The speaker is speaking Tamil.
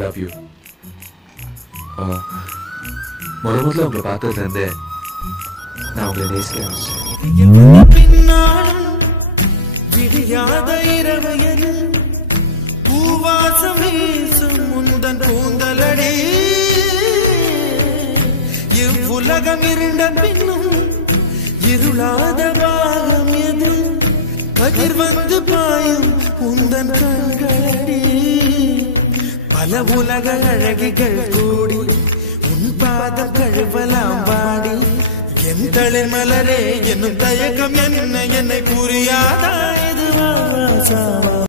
love you. முதல்ல உங்களை பார்த்ததுலேருந்து நான் உங்களை நேசிக்க ஆரம்பிச்சேன். பூவாசம் வீசும் முந்தன் கூந்தலடி இவ்வுலகம் இருண்ட பின்னும் இருளாத பாகம் எது கதிர் வந்து பாயும் உந்தன் கண்களடி பல உலக அழகிகள் கூடி உன் பாதம் கழுவலாம் பாடி என் தளிர் மலரே என்னும் தயக்கம் என்ன என்னை புரியாதா இது